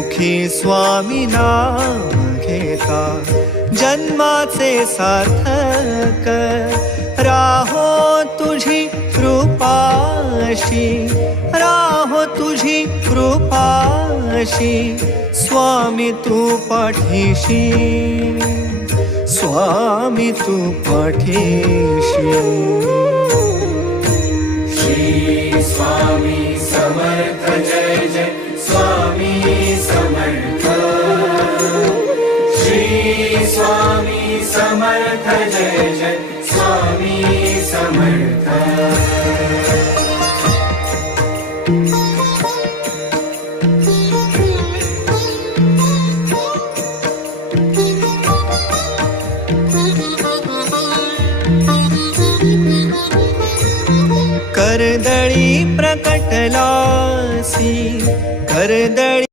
मुखी स्वामी नाम घेता जन्माचे सार्थक राहो तुझी कृपाशी राहो तुझी कृपाशी स्वामी तू पाठीशी स्वामी तू पाठीशी श्री स्वामी समर्थ जय जय स्वामी समर्थ श्री स्वामी समर्थ जय जय स्वामी समर्थ कर्दळी प्रकटलासी कर्दळी